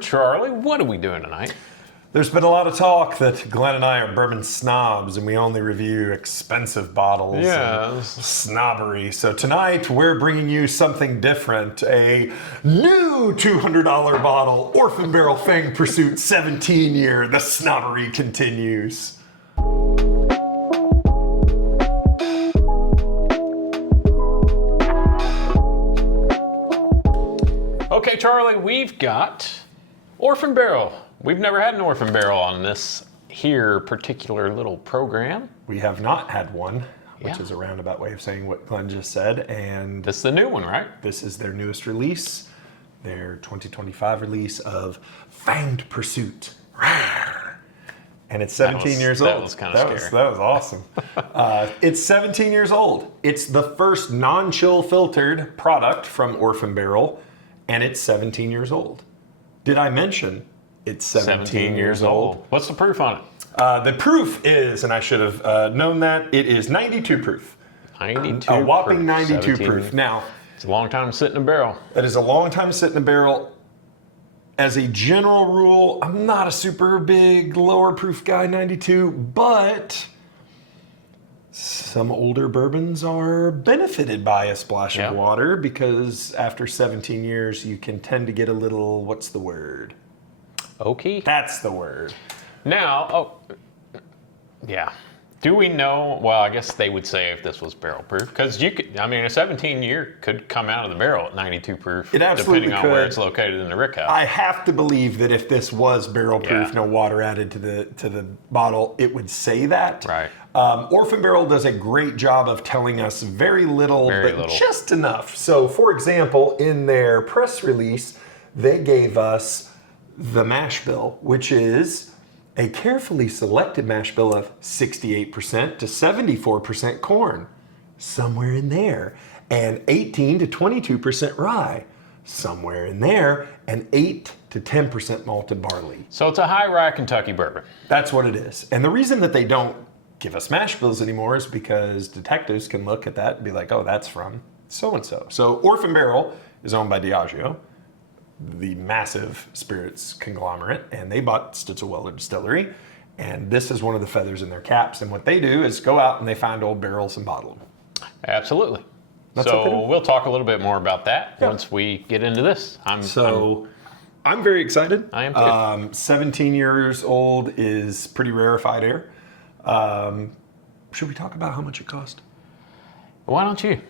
Charlie, what are we doing tonight? There's been a lot of talk that Glenn and I are bourbon snobs and we only review expensive bottles and snobbery. So tonight we're bringing you something different. A new $200 bottle, Orphan Barrel Fanged Pursuit 17-year. The snobbery continues. Okay, Charlie, we've got Orphan Barrel. We've never had an Orphan Barrel on this here particular little program. We have not had one, which is a roundabout way of saying what Glenn just said. And this is the new one, right? This is their newest release, their 2025 release of Fanged Pursuit. And it's 17 years old. That was kind of scary. That was awesome. It's 17 years old. It's the first non-chill filtered product from Orphan Barrel, and it's 17 years old. Did I mention it's 17 years old? What's the proof on it? The proof is, and I should have known that, it is 92 proof. 92 A whopping proof, 92 17. proof. Now, it's a long time to sit in a barrel. that is a long time to sit in a barrel. As a general rule, I'm not a super big lower proof guy, 92, but some older bourbons are benefited by a splash of water because after 17 years, you can tend to get a little, what's the word? Oaky? That's the word. Now, do we know, well, I guess they would say if this was barrel proof, because you could, I mean, a 17-year could come out of the barrel at 92 proof, It absolutely depending on where it's located in the rick house. I have to believe that if this was barrel proof, no water added to the bottle, it would say that. Right. Orphan Barrel does a great job of telling us very little, just enough. So, for example, in their press release, they gave us the mash bill, which is a carefully selected mash bill of 68% to 74% corn, somewhere in there, and 18 to 22% rye, somewhere in there, and 8 to 10% malted barley. So it's a high rye Kentucky bourbon. That's what it is. And the reason that they don't give us mash bills anymore is because detectives can look at that and be like, oh, that's from so-and-so. So Orphan Barrel is owned by Diageo, the massive spirits conglomerate, and they bought Stitzel-Weller Distillery, and this is one of the feathers in their caps. And what they do is go out and they find old barrels and bottle them. Absolutely. So we'll talk a little bit more about that once we get into this. I'm very excited. I am too. 17 years old is pretty rarefied air. Should we talk about how much it cost? Why don't you?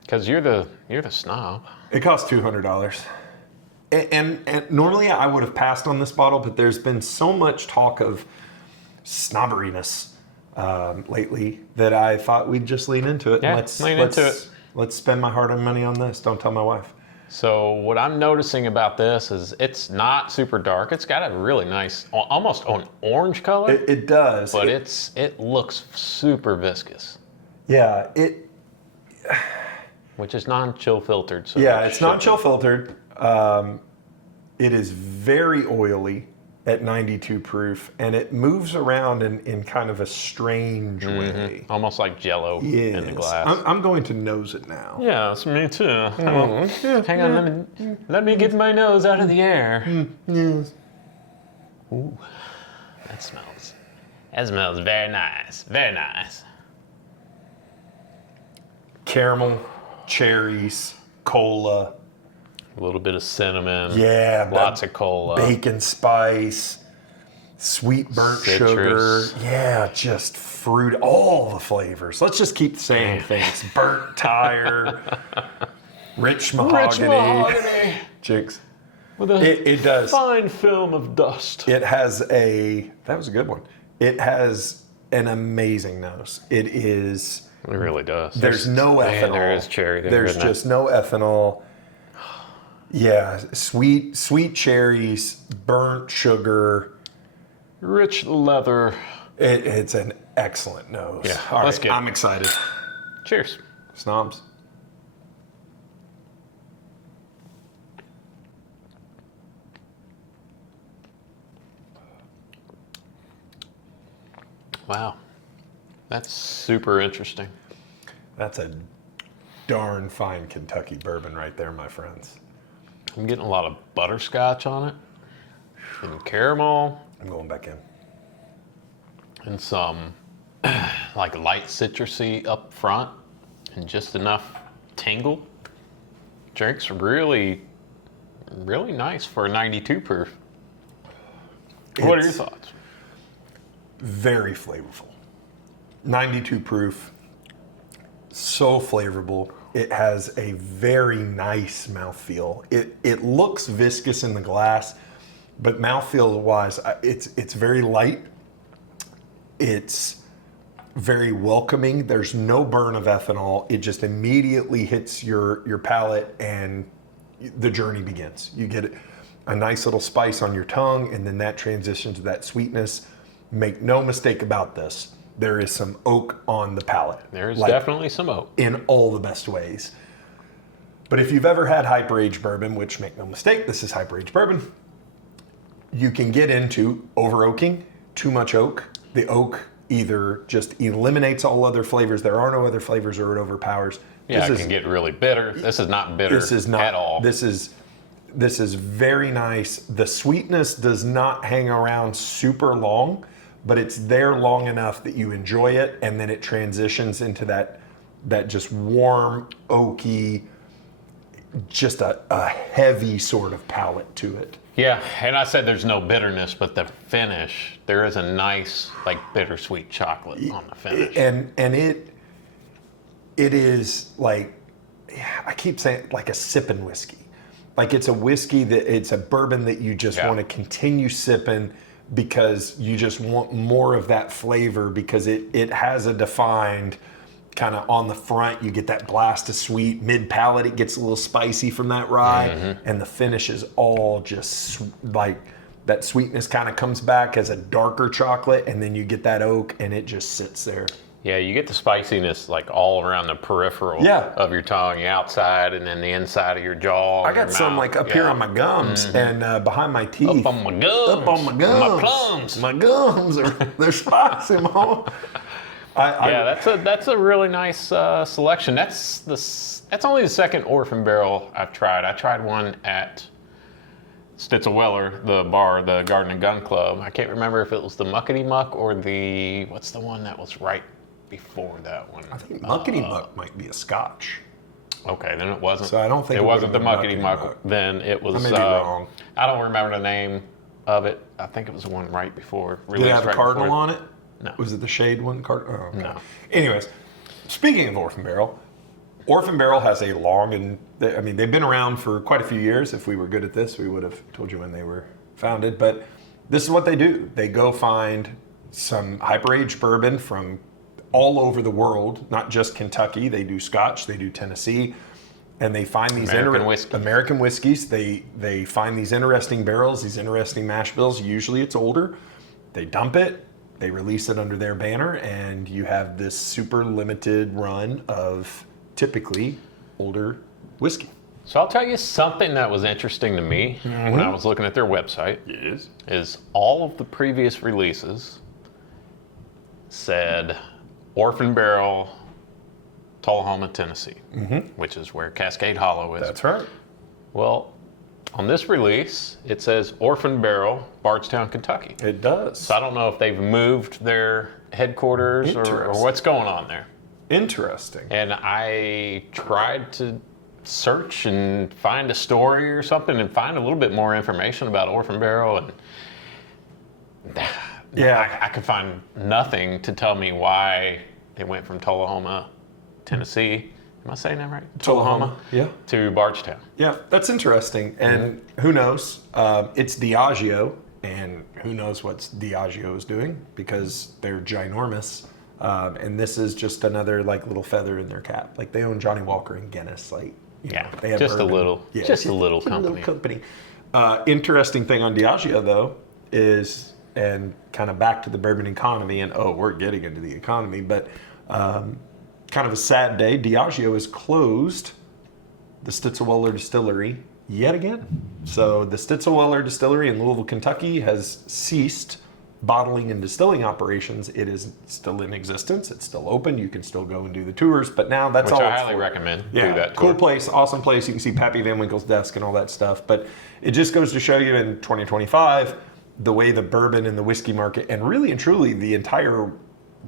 Because you're the snob. It cost $200. And normally I would have passed on this bottle, but there's been so much talk of snobberiness lately that I thought we'd just lean into it. Yeah, lean into it. Let's spend my hard-earned money on this. Don't tell my wife. So what I'm noticing about this is it's not super dark. It's got a really nice, almost an orange color. It does. But it looks super viscous. Yeah, which is non-chill filtered. So it's non-chill filtered. It is very oily at 92 proof, and it moves around in kind of a strange way. Almost like Jell-O in the glass. I'm going to nose it now. Yes, me too. Hang on, let me get my nose out of the air. Yes. Ooh, that smells very nice. Very nice. Caramel, cherries, cola. A little bit of cinnamon. Yeah. Lots of cola. Bacon spice. Sweet burnt sugar. Yeah, just fruit. All the flavors. Let's just keep saying things. Burnt tire. Rich mahogany. Jinx. It does. Fine film of dust. It has that was a good one. It has an amazing nose. It really does. There's no ethanol. There is cherry there. There's just no ethanol. Yeah, sweet cherries, burnt sugar. Rich leather. It's an excellent nose. Yeah, All let's right, I'm excited. Cheers. Snobs. Wow. That's super interesting. That's a darn fine Kentucky bourbon right there, my friends. I'm getting a lot of butterscotch on it, and caramel, I'm going back in. and some like light citrusy up front, and just enough tingle. Drink's really, really nice for a 92 proof. What are your thoughts? Very flavorful. 92 proof, so flavorful. It has a very nice mouthfeel. It looks viscous in the glass, but mouthfeel wise, it's very light. It's very welcoming. There's no burn of ethanol. It just immediately hits your palate and the journey begins. You get a nice little spice on your tongue, and then that transitions to that sweetness. Make no mistake about this. There is some oak on the palate. There's definitely some oak. In all the best ways. But if you've ever had hyper-aged bourbon, which make no mistake, this is hyper-aged bourbon, you can get into over-oaking, too much oak. The oak either just eliminates all other flavors. There are no other flavors, or it overpowers. Yeah, it can get really bitter. This is not bitter at all. This is very nice. The sweetness does not hang around super long, but it's there long enough that you enjoy it, and then it transitions into that just warm, oaky, just a heavy sort of palate to it. Yeah, and I said there's no bitterness, but the finish, there is a nice, like, bittersweet chocolate on the finish. And it is like, I keep saying, like a sipping whiskey. Like it's a whiskey it's a bourbon that you just want to continue sipping, because you just want more of that flavor, because it has a defined kind of on the front, you get that blast of sweet, mid palate, it gets a little spicy from that rye, and the finish is all just like that sweetness kind of comes back as a darker chocolate, and then you get that oak, and it just sits there. Yeah, you get the spiciness like all around the peripheral of your tongue, the outside, and then the inside of your jaw. I got some like up here on my gums and behind my teeth. Up on my gums. Up on my gums. My plums. My gums they're spicy, Mom. That's a really nice selection. That's only the second Orphan Barrel I've tried. I tried one at Stitzel-Weller, the bar, the Garden and Gun Club. I can't remember if it was the Muckety Muck or what's the one that was right before that one? I think Muckety Muck might be a Scotch. Okay, then it wasn't. So I don't think it wasn't the Muckety Muck. Then it was. I may be wrong. I don't remember the name of it. I think it was the one right before. Did it have a cardinal on it? No. Was it the shade one? Oh, okay. No. Anyways, speaking of Orphan Barrel has a long and they've been around for quite a few years. If we were good at this, we would have told you when they were founded. But this is what they do. They go find some hyper-aged bourbon from all over the world, not just Kentucky. They do Scotch, they do Tennessee, and they find these American whiskeys. They find these interesting barrels, these interesting mash bills. Usually it's older. They dump it, they release it under their banner, and you have this super limited run of typically older whiskey. So I'll tell you something that was interesting to me when I was looking at their website. Yes. Is all of the previous releases said Orphan Barrel, Tullahoma, Tennessee, which is where Cascade Hollow is. That's right. Well, on this release, it says Orphan Barrel, Bardstown, Kentucky. It does. So I don't know if they've moved their headquarters or what's going on there. Interesting. And I tried to search and find a story or something and find a little bit more information about Orphan Barrel, and I could find nothing to tell me why they went from Tullahoma, Tennessee. Am I saying that right? Tullahoma, yeah. To Bardstown. Yeah, that's interesting. And who knows? It's Diageo, and who knows what Diageo is doing, because they're ginormous. And this is just another like little feather in their cap. Like they own Johnny Walker and Guinness. Like they have just bourbon. a little, just a little company. Interesting thing on Diageo though is, and kind of back to the bourbon economy, and we're getting into the economy, but kind of a sad day. Diageo has closed the Stitzel-Weller distillery yet again. So the Stitzel-Weller distillery in Louisville, Kentucky has ceased bottling and distilling operations, it is still in existence. It's still open. You can still go and do the tours, but now that's Which all. I highly recommend. Yeah, do that cool tour. place, awesome place. You can see Pappy Van Winkle's desk and all that stuff. But it just goes to show you in 2025 the way the bourbon and the whiskey market, and really and truly the entire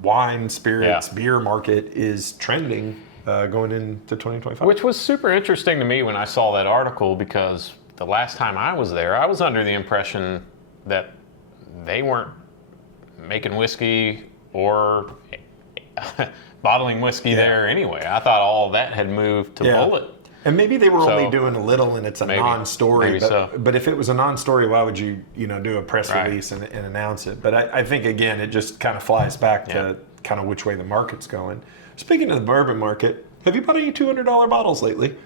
wine, spirits, beer market is trending going into 2025. Which was super interesting to me when I saw that article, because the last time I was there, I was under the impression that they weren't making whiskey or bottling whiskey there anyway. I thought all that had moved to Bullet. And maybe they were only doing a little, and it's a non-story. But if it was a non-story, why would you do a press release and announce it? But I think, again, it just kind of flies back to kind of which way the market's going. Speaking of the bourbon market, have you bought any $200 bottles lately?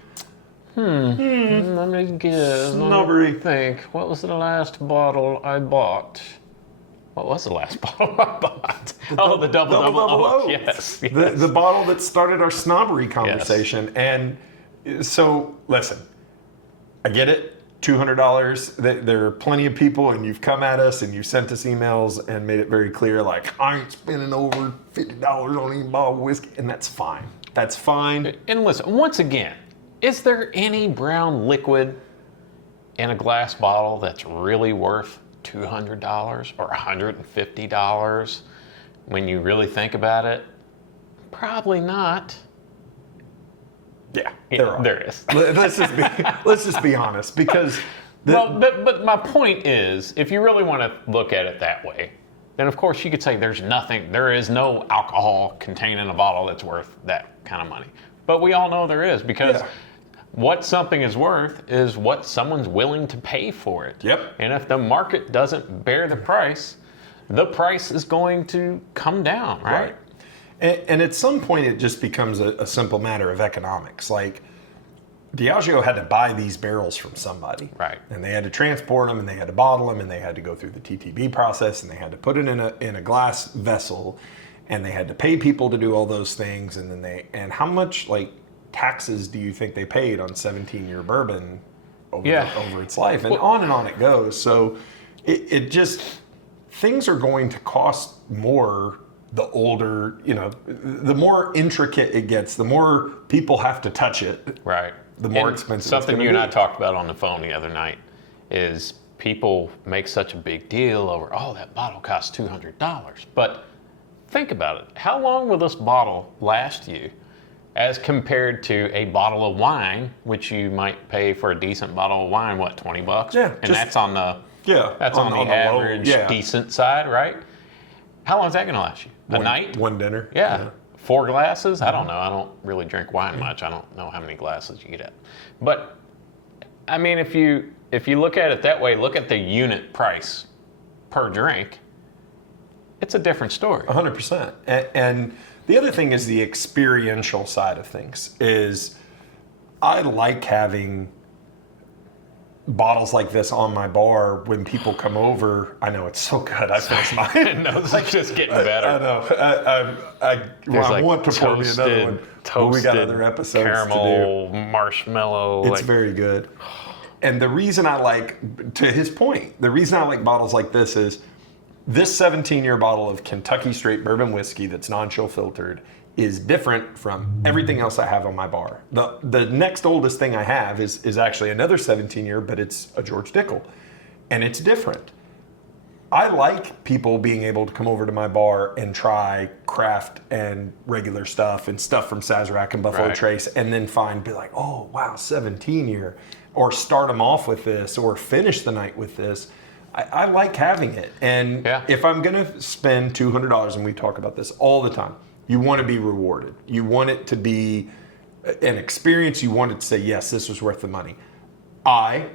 Let me guess. Snobbery. Think. What was the last bottle I bought? What was the last bottle I bought? The double oak. Yes. The bottle that started our snobbery conversation. Yes. And so, listen, I get it. $200. There are plenty of people, and you've come at us and you've sent us emails and made it very clear, like, I ain't spending over $50 on any bottle of whiskey, and that's fine. That's fine. And listen, once again, is there any brown liquid in a glass bottle that's really worth $200 or $150 when you really think about it? Probably not. Yeah, there is. Let's just be honest, because but my point is, if you really want to look at it that way, then of course you could say there is no alcohol contained in a bottle that's worth that kind of money. But we all know there is, because what something is worth is what someone's willing to pay for it. Yep. And if the market doesn't bear the price is going to come down, right? And at some point, it just becomes a simple matter of economics. Like, Diageo had to buy these barrels from somebody. Right. And they had to transport them, and they had to bottle them, and they had to go through the TTB process, and they had to put it in a glass vessel, and they had to pay people to do all those things. And then and how much, like, taxes do you think they paid on 17-year bourbon over its life? And on it goes. So it just, things are going to cost more the older, the more intricate it gets, the more people have to touch it. Right. The more expensive something it's you be. And I talked about on the phone the other night is people make such a big deal over, that bottle costs $200. But think about it. How long will this bottle last you as compared to a bottle of wine, which you might pay for a decent bottle of wine, what, $20? Yeah. And that's on the average decent side, right? How long is that going to last you? A night? One dinner. Yeah. 4 glasses? I don't know. I don't really drink wine much. I don't know how many glasses you get at. But I mean, if you look at it that way, look at the unit price per drink, it's a different story. 100%. And the other thing is the experiential side of things. Is I like having bottles like this on my bar when people come over. I know it's so good. I finished mine. No, it's just getting better. I know. I want to pour me another one. But we got other episodes caramel, to do. Marshmallow. It's very good. And the reason I like, to his point, the reason I like bottles like this is this 17-year bottle of Kentucky straight bourbon whiskey that's non-chill filtered is different from everything else I have on my bar. The next oldest thing I have is actually another 17-year, but it's a George Dickel, and it's different. I like people being able to come over to my bar and try craft and regular stuff and stuff from Sazerac and Buffalo Trace, and then be like, oh, wow, 17-year, or start them off with this, or finish the night with this. I like having it. And if I'm going to spend $200, and we talk about this all the time, you want to be rewarded. You want it to be an experience. You want it to say, yes, this was worth the money. I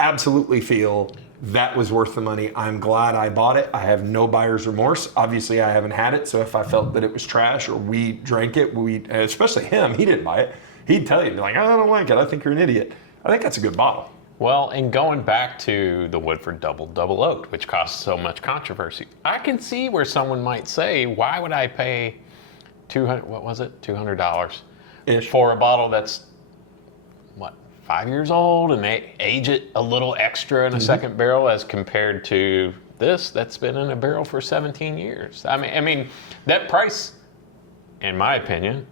absolutely feel that was worth the money. I'm glad I bought it. I have no buyer's remorse. Obviously, I haven't had it. So if I felt that it was trash or we drank it, especially him, he didn't buy it. He'd tell you, like, I don't like it. I think you're an idiot. I think that's a good bottle. Well, and going back to the Woodford Double Oaked, which caused so much controversy, I can see where someone might say, why would I pay $200 for a bottle that's, 5 years old, and they age it a little extra in a second barrel as compared to this that's been in a barrel for 17 years. I mean, that price, in my opinion,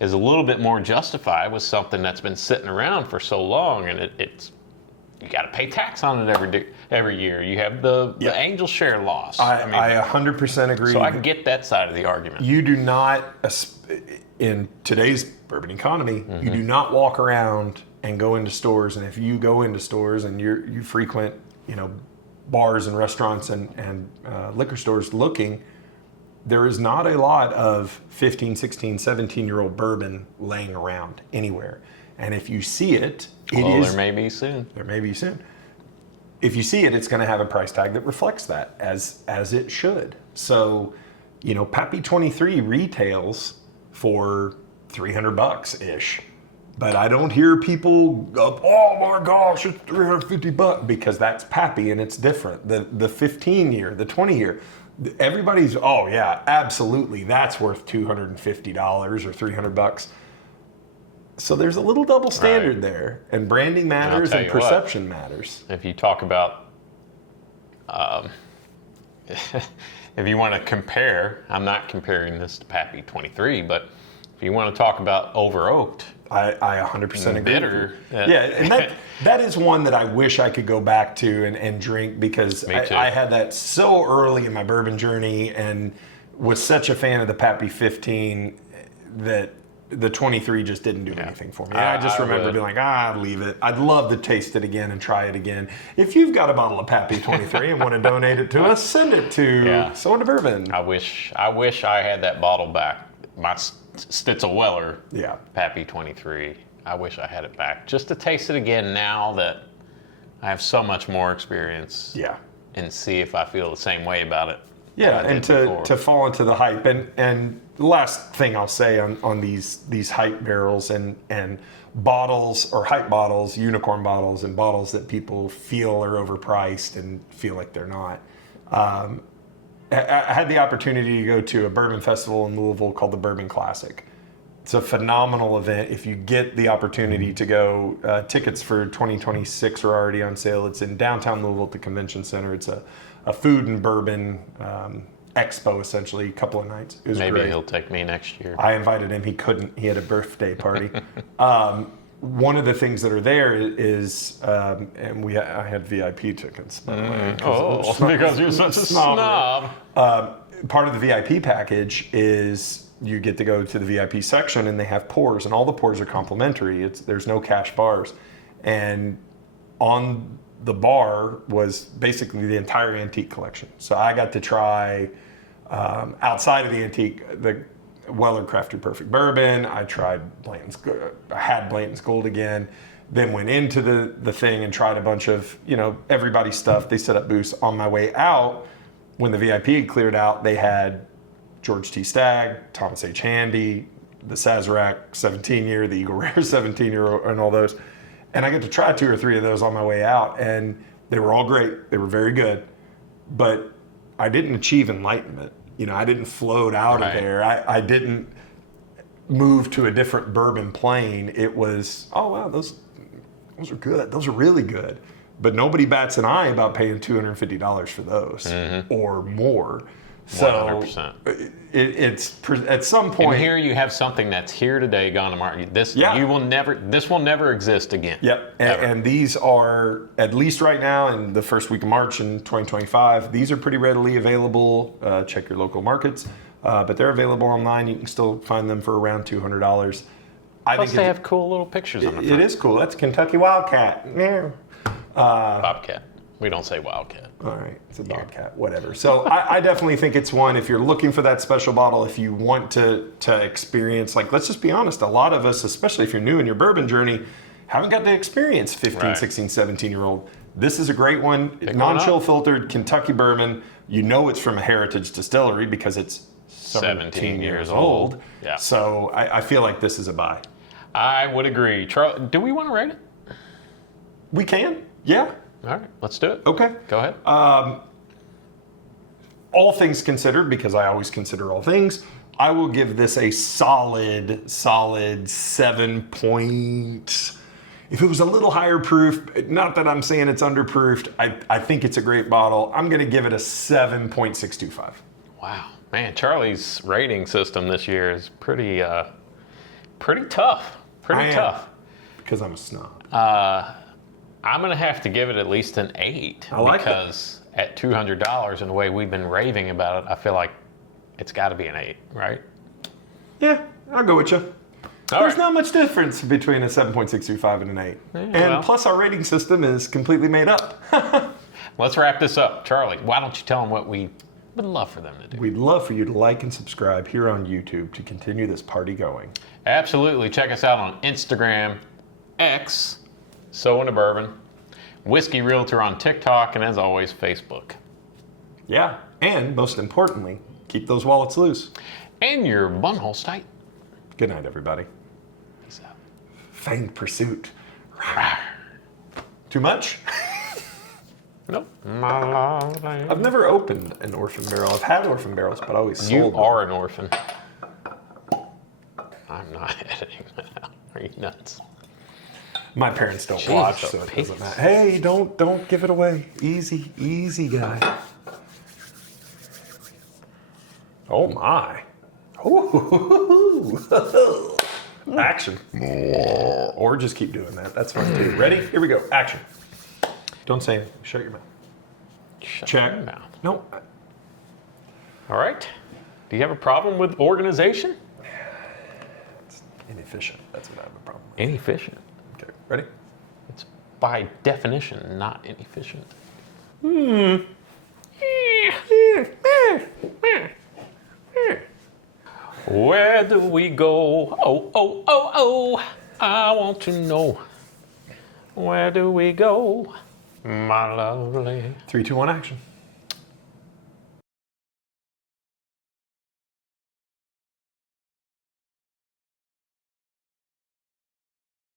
is a little bit more justified with something that's been sitting around for so long, and it's you got to pay tax on it every year. You have the angel share loss. I 100% agree. So I can get that side of the argument. You do not, in today's bourbon economy, you do not walk around and go into stores. And if you go into stores and you frequent, bars and restaurants and liquor stores looking, there is not a lot of 15, 16, 17-year-old bourbon laying around anywhere. And if you see it, there may be soon. There may be soon. If you see it, it's going to have a price tag that reflects that, as it should. So, Pappy 23 retails for $300-ish. But I don't hear people go, oh my gosh, it's $350, because that's Pappy and it's different. The 15-year, the 20-year, everybody's, oh yeah, absolutely, that's worth $250 or $300. So there's a little double standard there, and branding matters and perception matters. If you talk about, if you want to compare, I'm not comparing this to Pappy 23, but if you want to talk about over-oaked, I 100% agree. Bitter. Yeah, and that is one that I wish I could go back to and drink, because I had that so early in my bourbon journey and was such a fan of the Pappy 15 that the 23 just didn't do anything for me. I just remember being like, leave it. I'd love to taste it again and try it again. If you've got a bottle of Pappy 23 and want to donate it to us, send it to Someone to Bourbon. I wish I had that bottle back. My Stitzel-Weller Pappy 23. I wish I had it back just to taste it again now that I have so much more experience. Yeah. And see if I feel the same way about it. Yeah, and to fall into the hype. And the last thing I'll say on these hype barrels and bottles, or hype bottles, unicorn bottles, and bottles that people feel are overpriced and feel like they're not. I had the opportunity to go to a bourbon festival in Louisville called the Bourbon Classic. It's a phenomenal event. If you get the opportunity to go, tickets for 2026 are already on sale. It's in downtown Louisville at the Convention Center. It's a food and bourbon expo, essentially, a couple of nights. It was Maybe great. He'll take me next year. I invited him. He couldn't. He had a birthday party. One of the things that are there is, and I had VIP tickets, by the way. Because you're such a snob. Part of the VIP package is you get to go to the VIP section, and they have pours, and all the pours are complimentary. There's no cash bars. And on the bar was basically the entire antique collection. So I got to try, outside of the antique, the Weller Crafted Perfect Bourbon. I tried I had Blanton's Gold again, then went into the thing and tried a bunch of, everybody's stuff. They set up booths. On my way out, when the VIP had cleared out, they had George T. Stagg, Thomas H. Handy, the Sazerac 17-year, the Eagle Rare 17-year, and all those. And I got to try 2 or 3 of those on my way out, and they were all great. They were very good. But I didn't achieve enlightenment. I didn't float out of there. I didn't move to a different bourbon plane. It was, oh, wow, those are good. Those are really good. But nobody bats an eye about paying $250 for those or more. So 100%. It's at some point. And here you have something that's here today, gone tomorrow. This will never exist again. Yep. And these are, at least right now in the first week of March in 2025, these are pretty readily available. Check your local markets. But they're available online. You can still find them for around $200. Plus they have cool little pictures on the front. It is cool. That's Kentucky Wildcat. Yeah. Bobcat. We don't say Wildcat. All right, it's a Bobcat, whatever. So I definitely think it's one, if you're looking for that special bottle, if you want to experience, let's just be honest, a lot of us, especially if you're new in your bourbon journey, haven't got to experience 15, 16, 17-year-old. This is a great one. Non-chill filtered Kentucky bourbon. It's from a heritage distillery because it's 17 years old. Yeah. So I feel like this is a buy. I would agree. Charlie, do we want to rate it? We can, yeah. All right, let's do it. Okay. Go ahead. All things considered, because I always consider all things, I will give this a solid 7 point. If it was a little higher proof, not that I'm saying it's underproofed, I think it's a great bottle. I'm going to give it a 7.625. Wow. Man, Charlie's rating system this year is pretty tough. Pretty tough. Because I'm a snob. I'm going to have to give it at least an 8. I like because at $200 and the way we've been raving about it, I feel like it's got to be an 8, right? Yeah, I'll go with you. There's not much difference between a 7.625 and an 8. And plus our rating system is completely made up. Let's wrap this up. Charlie, why don't you tell them what we would love for them to do? We'd love for you to like and subscribe here on YouTube to continue this party going. Absolutely. Check us out on Instagram, X, So Into Bourbon, Whiskey Realtor on TikTok, and as always, Facebook. Yeah, and most importantly, keep those wallets loose. And your bunholes tight. Good night, everybody. Peace out. Fanged Pursuit. Too much? Nope. My lovely. I've never opened an Orphan Barrel. I've had Orphan Barrels, but I always sold You them. are an orphan. I'm not editing that out. Are you nuts? My parents don't watch, so it doesn't matter. Hey, don't give it away. Easy, guy. Oh my. Ooh. Action. Or just keep doing that. That's fine too. Ready? Here we go. Action. Don't say anything. Shut your mouth. Shut Check. your mouth. No. All right. Do you have a problem with organization? It's inefficient. That's what I have a problem with. Inefficient. Okay. Ready? It's by definition not inefficient. Where do we go? Oh, I want to know. Where do we go, my lovely? 3, 2, 1, action.